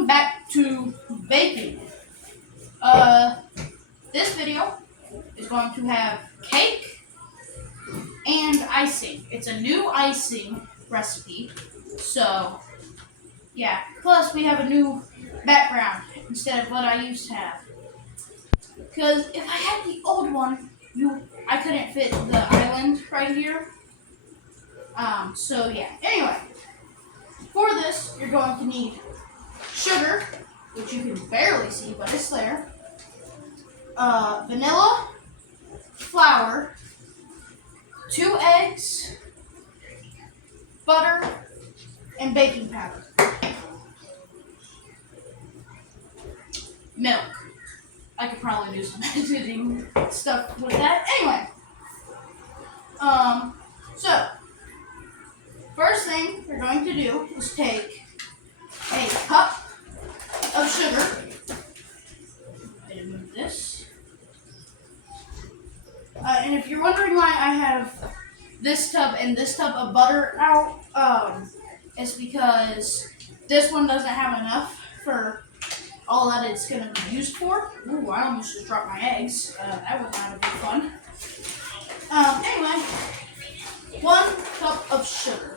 welcome back to baking. This video is going to have cake and icing. It's a new icing recipe, so yeah. Plus, we have a new background instead of what I used to have. Because if I had the old one, I couldn't fit the island right here. So yeah. Anyway, for this, you're going to need sugar, which you can barely see, but it's there. Vanilla, flour, 2 eggs, butter, and baking powder. Milk. I could probably do some editing stuff with that. Anyway, so first thing we're going to do is take a cup of sugar. I'm going to move this. And if you're wondering why I have this tub and this tub of butter out, it's because this one doesn't have enough for all that it's going to be used for. Ooh, I almost just dropped my eggs. That was not a big fun. Anyway, 1 cup of sugar.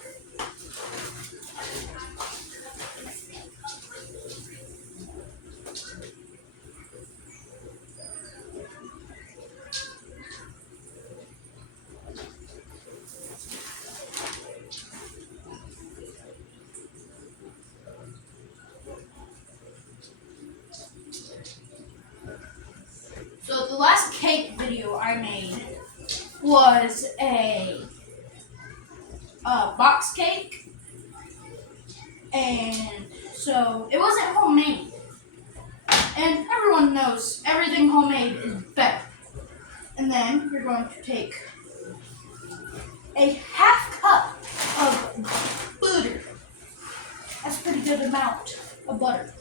So the last cake video I made was a box cake, and so it wasn't homemade. And everyone knows everything homemade is better. And then you're going to take a 1/2 cup of butter. That's a pretty good amount of butter.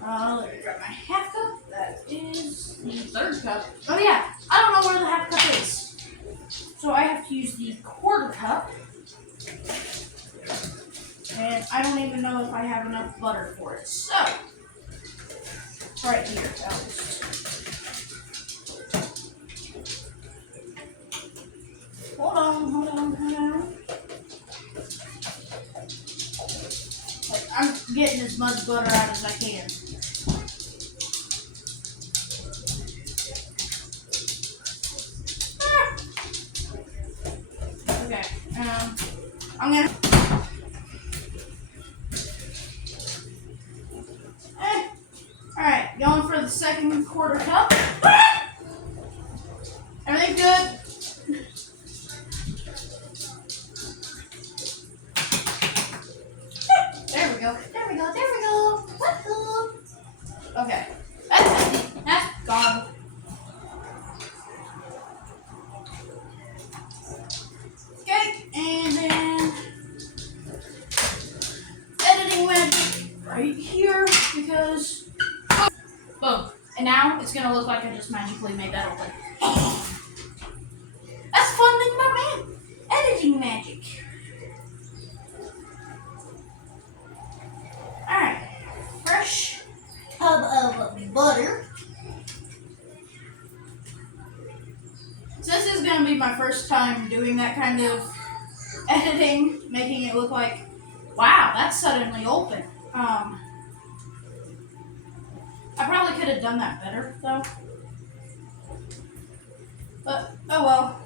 Let me grab my 1/2 cup. That is the 1/3 cup. Oh yeah, I don't know where the 1/2 cup is. So I have to use the 1/4 cup. And I don't even know if I have enough butter for it. So, right here, at least. Hold on. Like, I'm getting as much butter out as I can. Okay, I'm gonna. Alright, going for the second 1/4 cup. Everything good? There we go. Woohoo! Okay, that's empty. That's gone. Okay, and then editing magic right here because boom. And now it's gonna look like I just magically made that open. That's the fun thing about editing magic. Alright. Fresh tub of butter. So this is gonna be my first time doing that kind of editing, making it look like, wow, that's suddenly open. I probably could have done that better, though. But, oh well.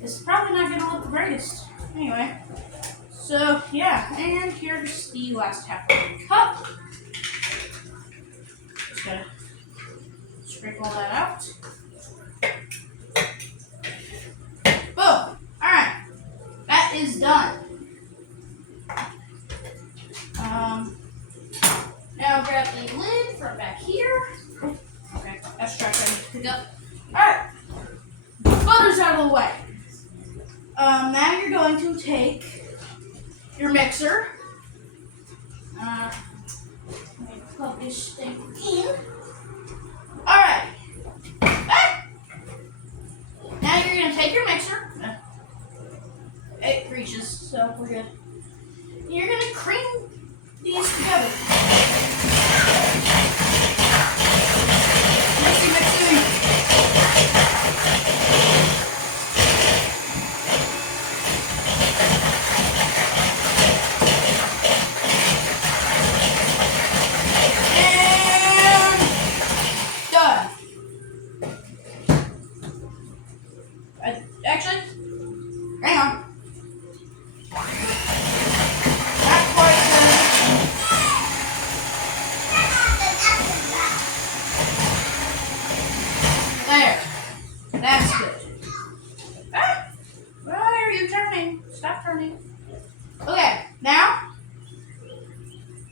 It's probably not going to look the greatest. Anyway. So, yeah. And here's the last 1/2 cup. Just gotta scrape all that out. Boom. Alright. That is done. Now grab the lid from back here. Okay, that's trash I need to pick up. Alright. Butter's out of the way. Now you're going to take your mixer. Let me plug this thing in. Alright. Now you're going to take your mixer. It reaches, so we're good. You're going to cream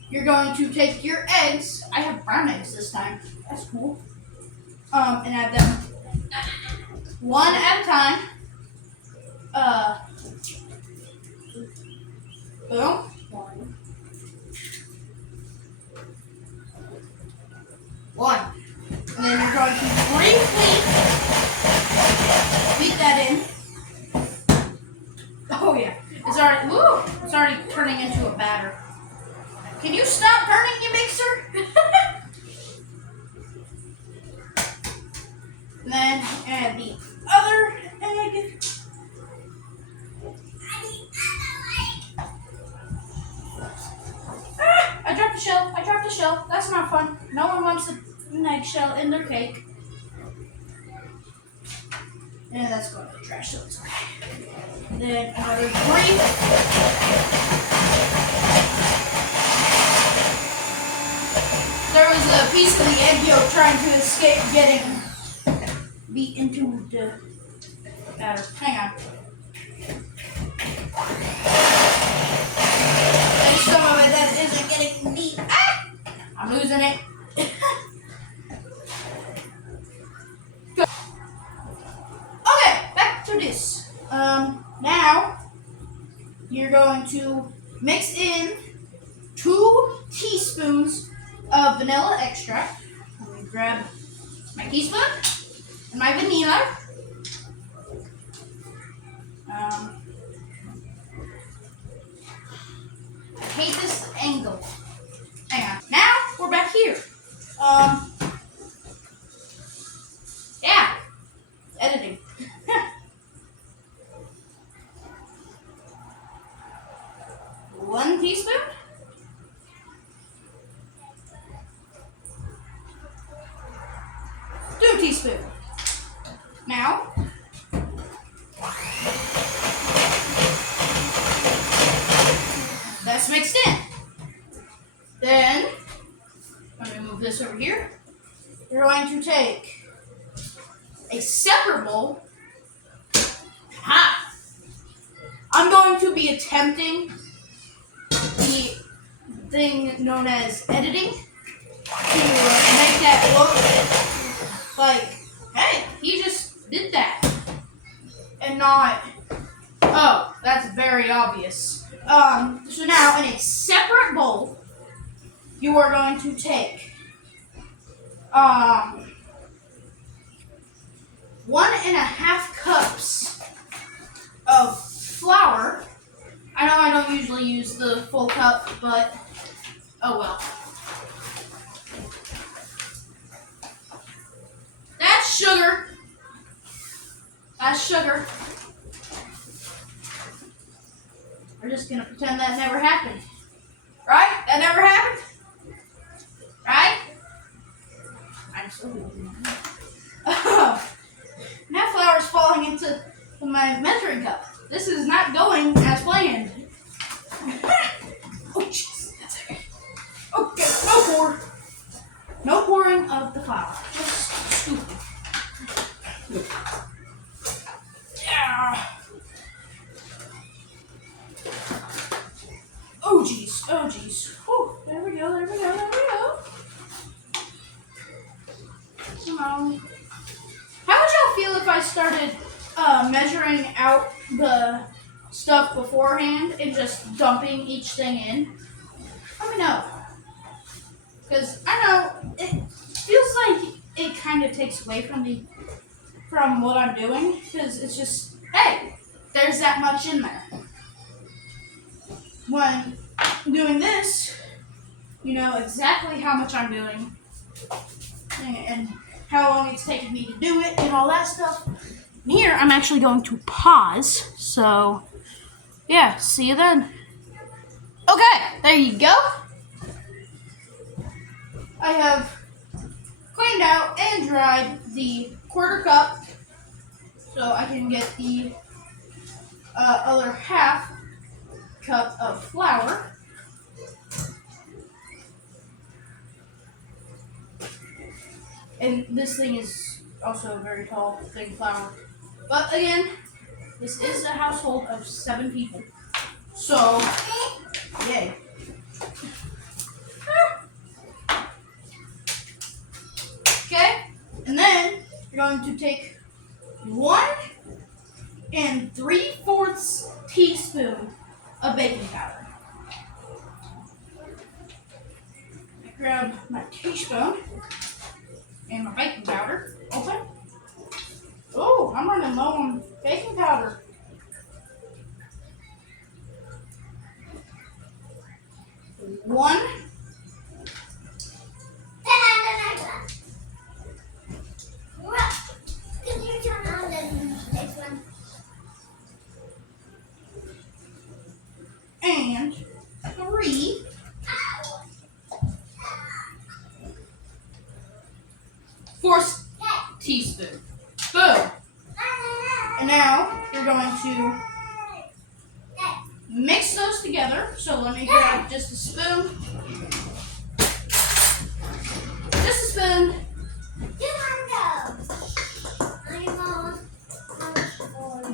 you're going to take your eggs. I have brown eggs this time. That's cool. And add them one at a time. Boom. One. And then you're going to briefly beat that in. Oh yeah. It's already turning into a batter. Can you stop turning, you mixer? And then add the other egg. I dropped the shell. That's not fun. No one wants an eggshell in their cake. And that's going to the trash, so it's okay. Then another 3. There was a piece of the egg yolk trying to escape getting beat into the batter. Hang on. There's some of it that isn't getting beat. Ah! I'm losing it. Good. Okay, back to this. Now you're going to mix in 2 teaspoons of vanilla extract. Let me grab my teaspoon and my vanilla. I hate this angle. Hang on. Now we're back here. Yeah, editing. 1 teaspoon. 2 teaspoons. Now, that's mixed in. Then, let me move this over here. You're going to take a separate bowl. I'm going to be attempting the thing known as editing to make that look like, hey, he just did that. And not, oh, that's very obvious. So now in a separate bowl, you are going to take 1.5 cups of flour. I know I don't usually use the full cup, but oh well. That's sugar. That's sugar. We're just gonna pretend that never happened. Right? That never happened? Right? I'm so good. Now flour is falling into my measuring cup. This is not going as planned. Oh, jeez. That's okay. Okay, no pour. No pouring of the flour. Just scooping. Yeah. Oh, jeez. Oh, jeez. Whew. There we go. There we go. There we go. Come on. How would y'all feel if I started measuring out the stuff beforehand and just dumping each thing in? Let me know. Because I know it feels like it kind of takes away from what I'm doing. Because it's just, hey, there's that much in there. When I'm doing this, you know exactly how much I'm doing and how long it's taking me to do it and all that stuff. And here, I'm actually going to pause. So, yeah, see you then. Okay, there you go. I have cleaned out and dried the 1/4 cup so I can get the other 1/2 cup of flour. And this thing is also a very tall, thick flour. But again, this is a household of 7 people. So, yay. And then you're going to take 1 3/4 teaspoon of baking powder. I grab my teaspoon and my baking powder. Open. Oh, I'm running low on baking powder. One. Can you turn on the next one? And 3 fourths teaspoon. Boom. And now you're going to mix those together. So let me grab just a spoon. Just a spoon.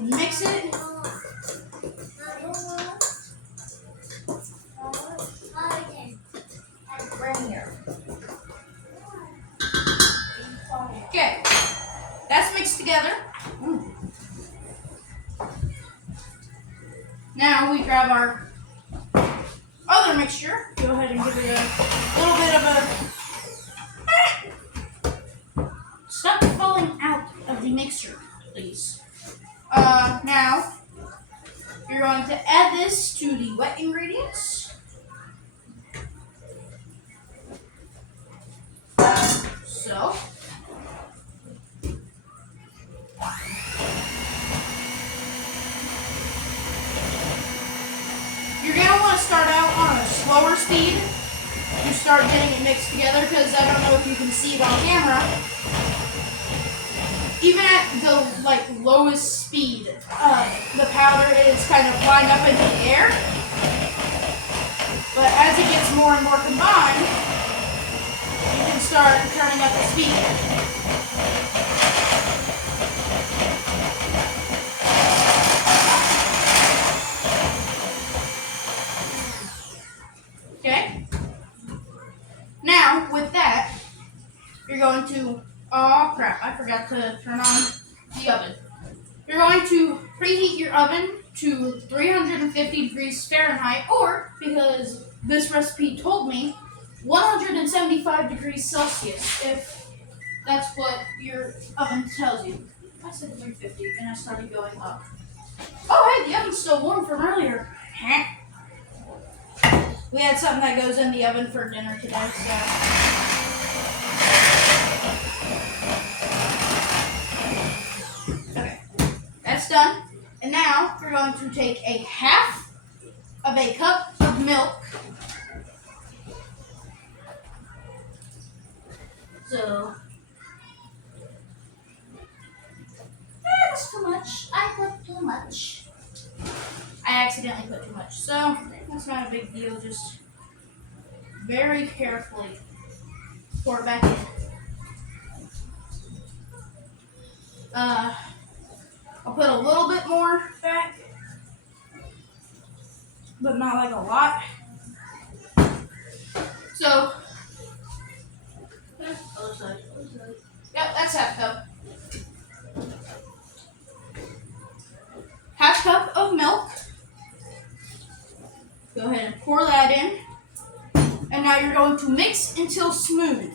Mix it. Okay. That's mixed together. Now we grab our other mixture. Go ahead and give it a little bit of a... Stop falling out of the mixture, please. Now, you're going to add this to the wet ingredients. So, you're going to want to start out on a slower speed. You start getting it mixed together because I don't know if you can see it on camera. Even at the lowest speed, the powder is kind of flying up into the air. But as it gets more and more combined, you can start turning up the speed. Okay? Now, with that, you're going to... Oh crap, I forgot to turn on the oven. You're going to preheat your oven to 350 degrees Fahrenheit, or, because this recipe told me, 175 degrees Celsius, if that's what your oven tells you. I said 350 and I started going up. Oh hey, the oven's still warm from earlier. We had something that goes in the oven for dinner today, so... Done. And now you're going to take a 1/2 cup of milk. So that's too much. I put too much. I accidentally put too much. So that's not a big deal. Just very carefully pour it back in. I'll put a little bit more back, but not like a lot. So, other side. Yep, that's 1/2 cup. 1/2 cup of milk. Go ahead and pour that in. And now you're going to mix until smooth.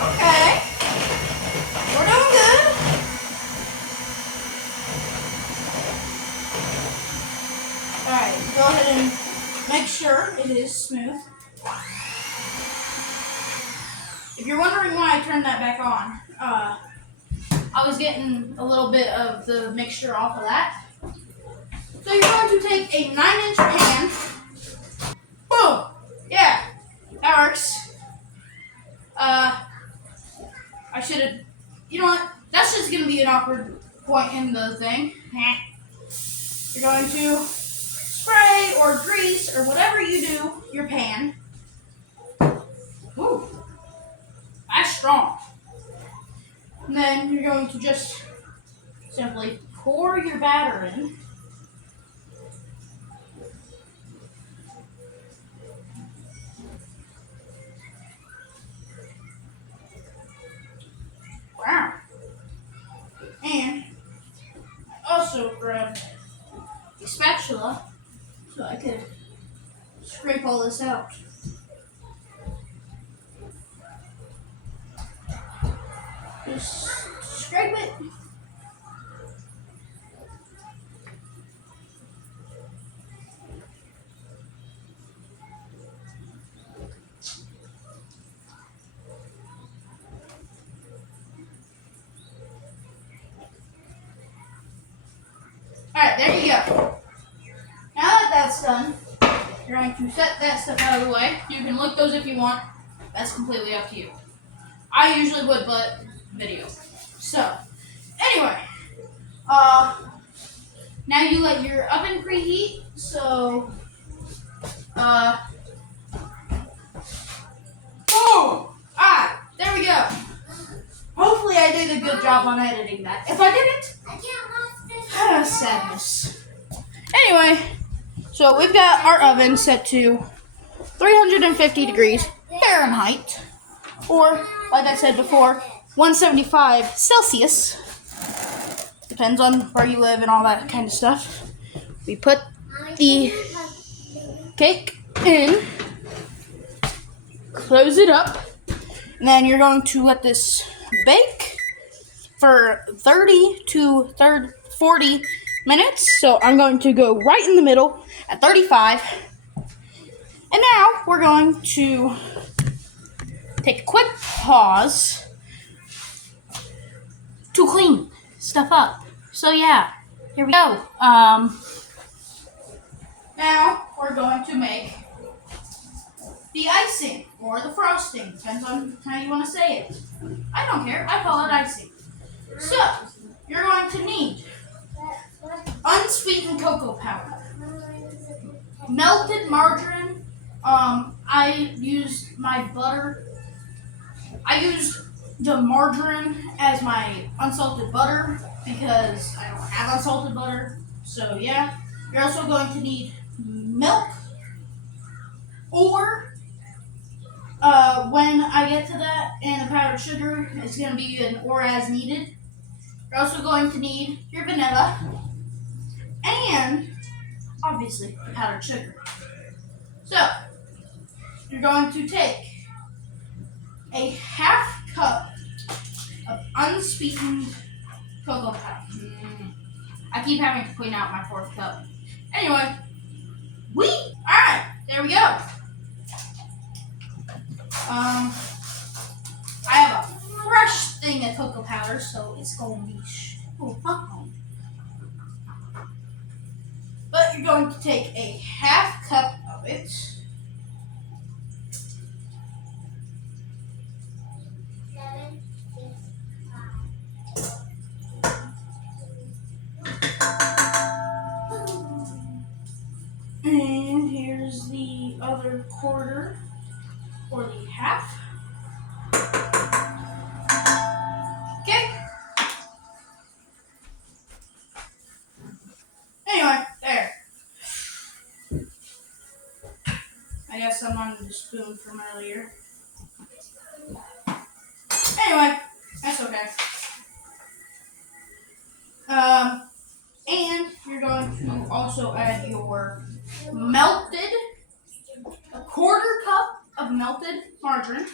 Okay, we're doing good. Alright, go ahead and make sure it is smooth. If you're wondering why I turned that back on, I was getting a little bit of the mixture off of that. So you're going to take a 9-inch pan. Boom! Yeah, that works. I should have, you know what, that's just going to be an awkward point in the thing. You're going to spray or grease or whatever you do your pan. Ooh, that's strong. And then you're going to just simply pour your batter in. Wow. And I also grabbed a spatula so I could scrape all this out. Just scrape it. Alright, there you go. Now that that's done, you're going to set that stuff out of the way. You can lick those if you want. That's completely up to you. I usually would, but video. So, anyway, now you let your oven preheat. So, oh, there we go. Hopefully, I did a good job on editing that. If I didn't, I can't watch this. sadness. Anyway, so we've got our oven set to 350 degrees Fahrenheit, or like I said before, 175 Celsius. Depends on where you live and all that kind of stuff. We put the cake in, close it up, and then you're going to let this bake for 30 to 40 minutes. So I'm going to go right in the middle at 35. And now we're going to take a quick pause to clean stuff up. So yeah, here we go. Now we're going to make the icing or the frosting. Depends on how you want to say it. I don't care. I call it icing. So you're going to need unsweetened cocoa powder, melted margarine. I used my butter. I used the margarine as my unsalted butter because I don't have unsalted butter. So yeah, you're also going to need milk, or when I get to that, and the powdered sugar, it's going to be an or as needed. You're also going to need your vanilla and obviously the powdered sugar. So you're going to take a half cup of unsweetened cocoa powder. I keep having to clean out my fourth cup. Anyway, alright, there we go. I have a fresh thing of cocoa powder, so it's going to be fun. But you're going to take a half cup of it. And here's the other quarter, or the half. Okay. Anyway, there. I guess I'm on the spoon from earlier. Anyway, that's okay. And you're going to also add your a quarter cup of melted margarine.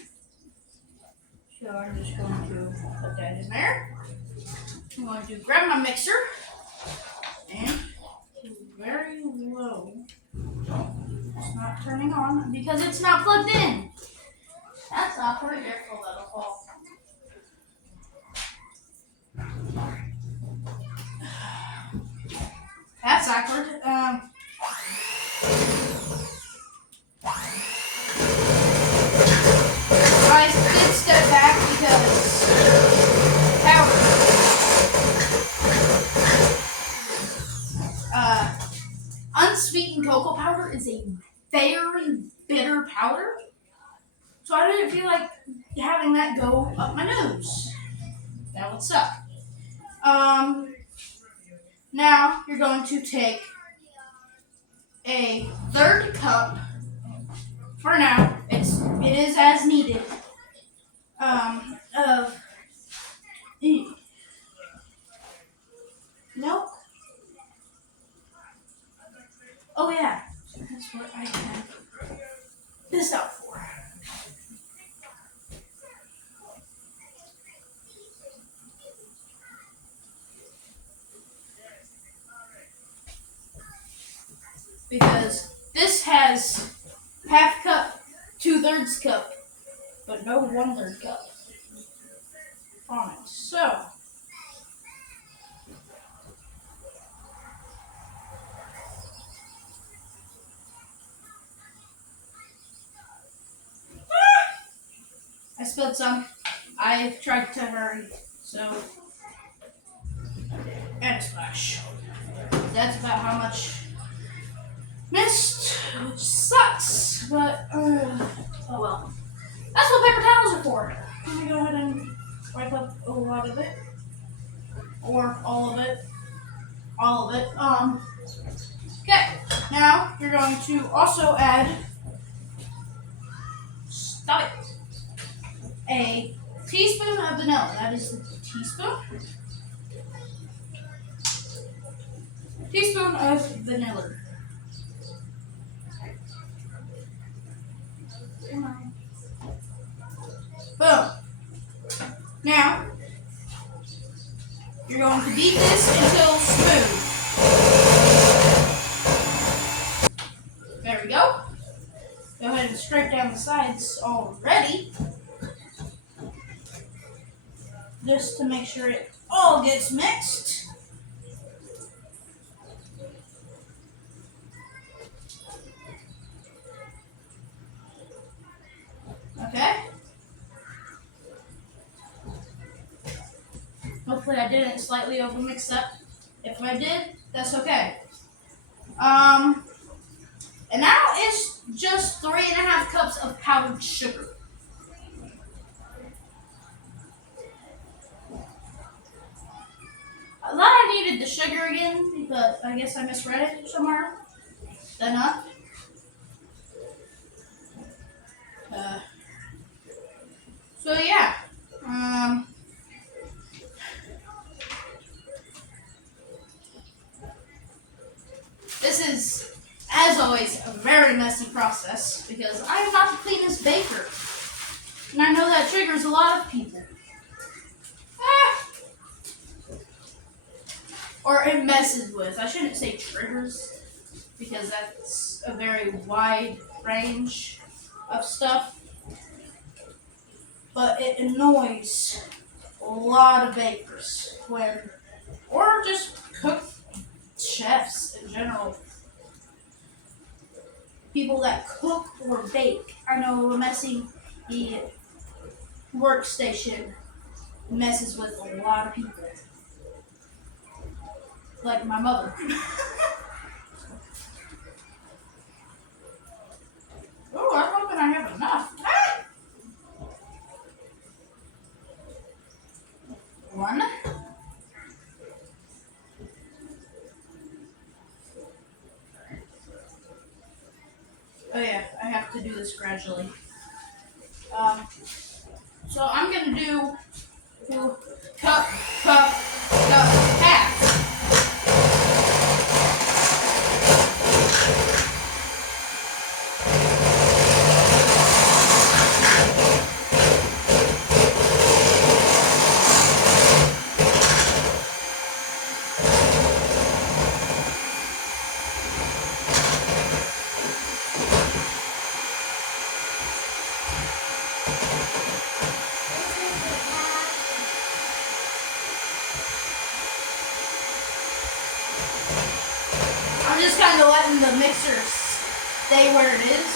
So I'm just going to put that in there. I'm going to grab my mixer and very low. It's not turning on because it's not plugged in. That's awkward. Careful, that'll fall. That's awkward. I did step back because powder. Unsweetened cocoa powder is a very bitter powder, so I didn't feel like having that go up my nose. That would suck. Now you're going to take a third cup. For now, it is as needed. Of milk. Oh yeah, that's what I have this out for. Because this has half cup, 2/3 cup, but no 1/3 cup on it. So I spilled some. I tried to hurry, so and a splash. That's about how much missed, which sucks, but oh well. That's what paper towels are for. Let me go ahead and wipe up a lot of it, or all of it, all of it. Okay. Now you're going to also add, stop it, a teaspoon of vanilla. That is the teaspoon. Teaspoon of vanilla. Boom. Now, you're going to beat this until smooth. There we go. Go ahead and scrape down the sides already. Just to make sure it all gets mixed. Okay. Hopefully I didn't slightly overmix that. If I did, that's okay. And now it's just 3.5 cups of powdered sugar. I thought I needed the sugar again, but I guess I misread it somewhere. Enough. So yeah. This is, as always, a very messy process because I am not the cleanest baker. And I know that triggers a lot of people. Or it messes with. I shouldn't say triggers because that's a very wide range of stuff. But it annoys a lot of bakers when, or just cook chefs in general. People that cook or bake. I know messing the workstation messes with a lot of people. Like my mother. Oh, I'm hoping I have enough. One. Oh yeah, I have to do this gradually. So I'm gonna do cup, half. I'm just kind of letting the mixer stay where it is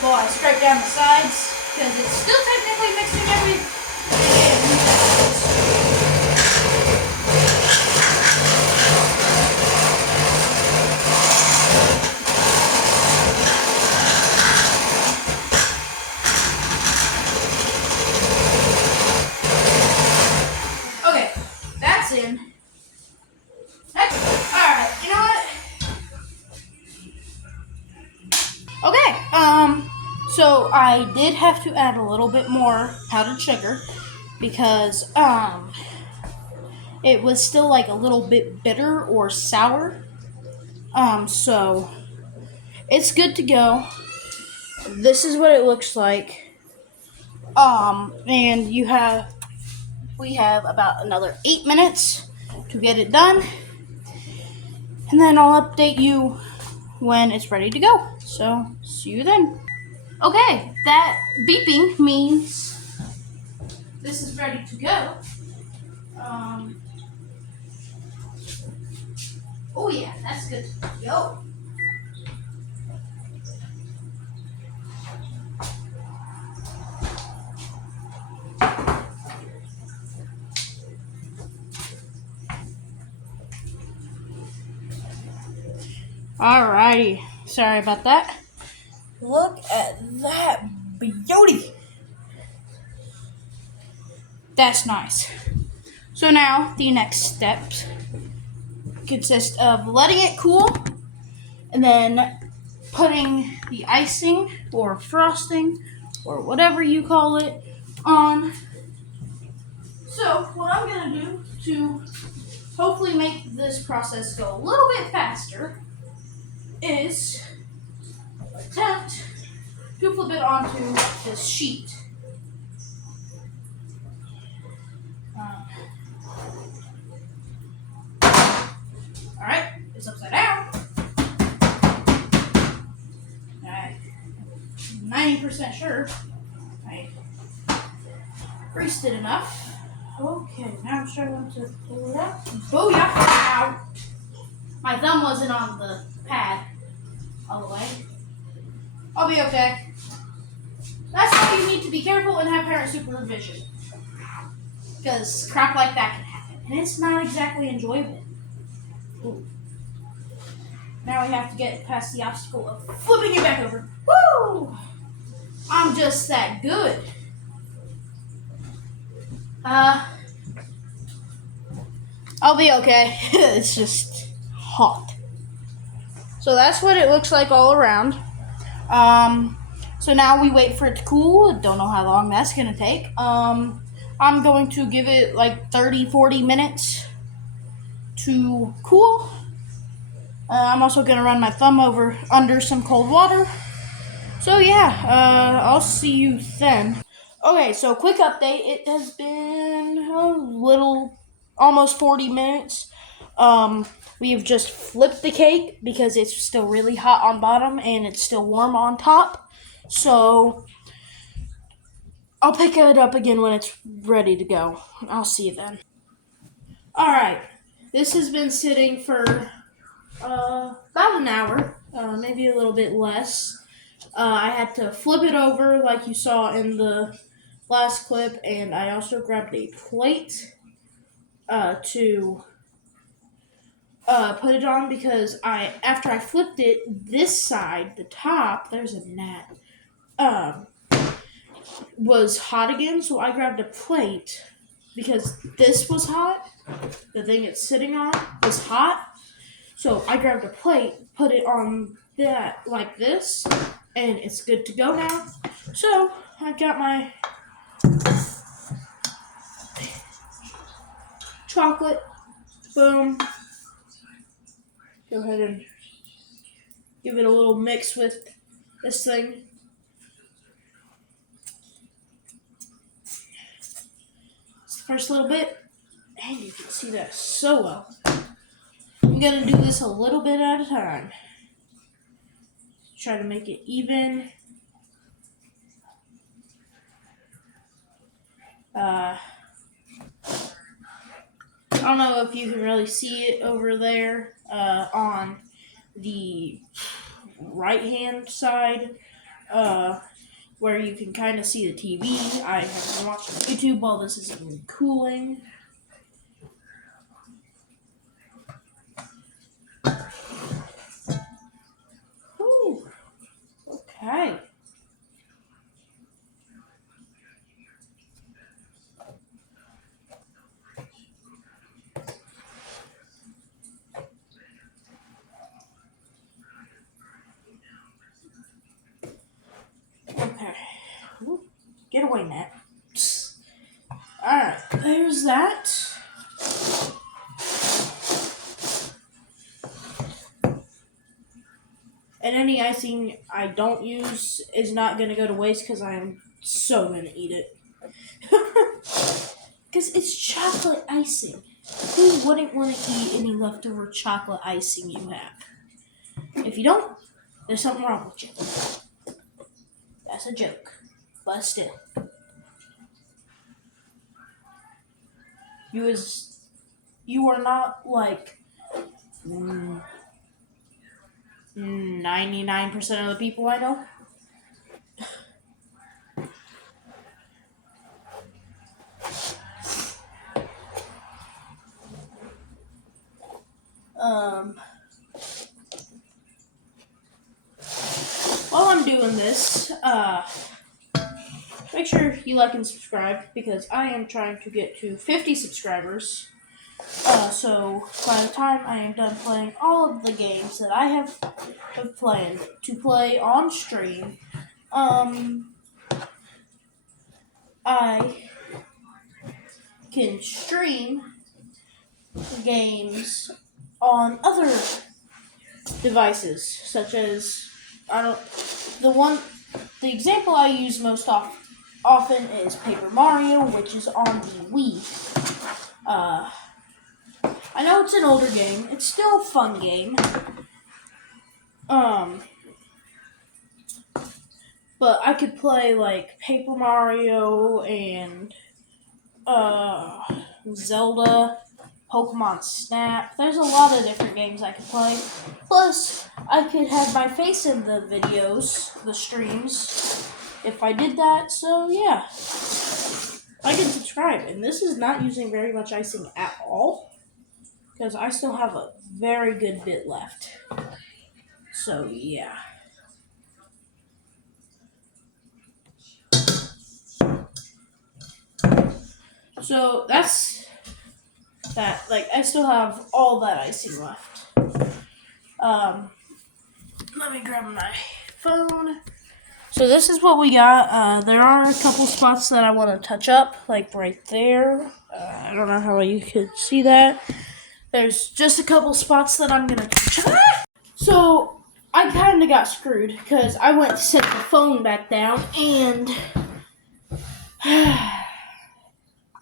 while I scrape down the sides because it's still technically mixing everything in. Okay, that's in. I did have to add a little bit more powdered sugar because it was still like a little bit bitter or sour. So it's good to go. This is what it looks like. And we have about another 8 minutes to get it done. And then I'll update you when it's ready to go. So, see you then. Okay, that beeping means this is ready to go. Oh yeah, that's good to go. Alrighty, sorry about that. Look at that beauty. That's nice. So now the next steps consist of letting it cool and then putting the icing or frosting or whatever you call it on. So what I'm going to do to hopefully make this process go a little bit faster is attempt to flip it onto this sheet. Alright, it's upside down. I'm 90% sure I greased it enough. Okay, now I'm struggling to pull it out. Booyah! Ow! My thumb wasn't on the pad all the way. I'll be okay. That's why you need to be careful and have parent supervision. Because crap like that can happen. And it's not exactly enjoyable. Ooh. Now we have to get past the obstacle of flipping it back over. Woo! I'm just that good. I'll be okay. It's just hot. So that's what it looks like all around. So now we wait for it to cool. Don't know how long that's going to take. I'm going to give it like 30-40 minutes to cool. I'm also going to run my thumb under some cold water. So yeah, I'll see you then. Okay, so quick update. It has been almost 40 minutes. We've just flipped the cake because it's still really hot on bottom and it's still warm on top. So I'll pick it up again when it's ready to go. I'll see you then. Alright, this has been sitting for about an hour, maybe a little bit less. I had to flip it over like you saw in the last clip, and I also grabbed a plate to put it on because after I flipped it, this side, the top, there's a gnat, was hot again, so I grabbed a plate because this was hot. The thing it's sitting on was hot. So I grabbed a plate, put it on that like this, and it's good to go now. So I got my chocolate. Boom. Go ahead and give it a little mix with this thing. It's the first little bit, and you can see that so well. I'm going to do this a little bit at a time. Try to make it even. I don't know if you can really see it over there on the right-hand side where you can kind of see the TV. I have been watching YouTube while this is even cooling. Ooh, okay. Okay. Get away, Nat. Alright, there's that. And any icing I don't use is not going to go to waste because I am so going to eat it. Because it's chocolate icing. Who wouldn't want to eat any leftover chocolate icing you have? If you don't, there's something wrong with you. That's a joke. But still. You are not like 99% of the people I know. While I'm doing this, make sure you like and subscribe because I am trying to get to 50 subscribers. So by the time I am done playing all of the games that I have planned to play on stream, I can stream games on other devices, such as the example I use most often is Paper Mario, which is on the Wii. I know it's an older game. It's still a fun game. But I could play like Paper Mario and Zelda, Pokemon Snap. There's a lot of different games I could play. Plus, I could have my face in the videos, the streams, if I did that. So yeah, like and subscribe. And this is not using very much icing at all, because I still have a very good bit left. So yeah. So that's that. Like, I still have all that icing left. Let me grab my phone. So this is what we got. There are a couple spots that I want to touch up, like right there. I don't know how you could see that. There's just a couple spots that I'm going to touch up. So I kind of got screwed because I went to set the phone back down and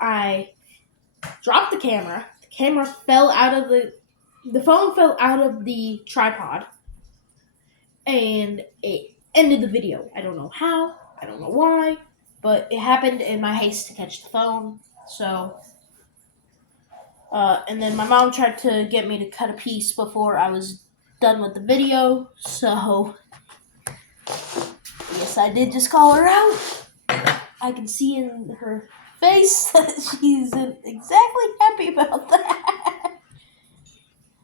I dropped the camera. The camera fell out of the phone fell out of the tripod and it ended the video. I don't know how, I don't know why, but it happened in my haste to catch the phone. So, and then my mom tried to get me to cut a piece before I was done with the video. So, yes, I did just call her out. I can see in her face that she isn't exactly happy about that.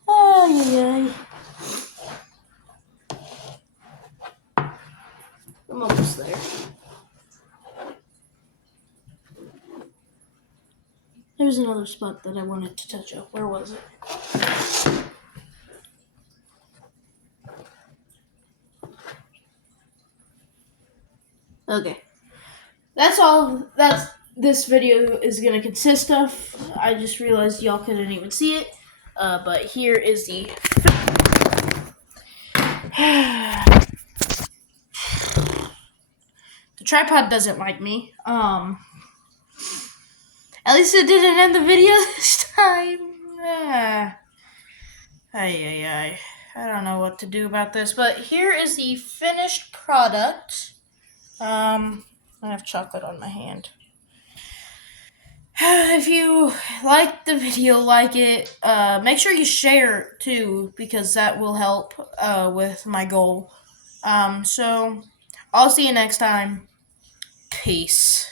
Oh, yeah. I'm almost there. There's another spot that I wanted to touch up. Where was it? Okay. That's all this video is going to consist of. I just realized y'all couldn't even see it. But here is the... The tripod doesn't like me. At least it didn't end the video this time. I don't know what to do about this. But here is the finished product. I have chocolate on my hand. If you like the video, like it. Make sure you share it too, because that will help with my goal. So I'll see you next time. Peace.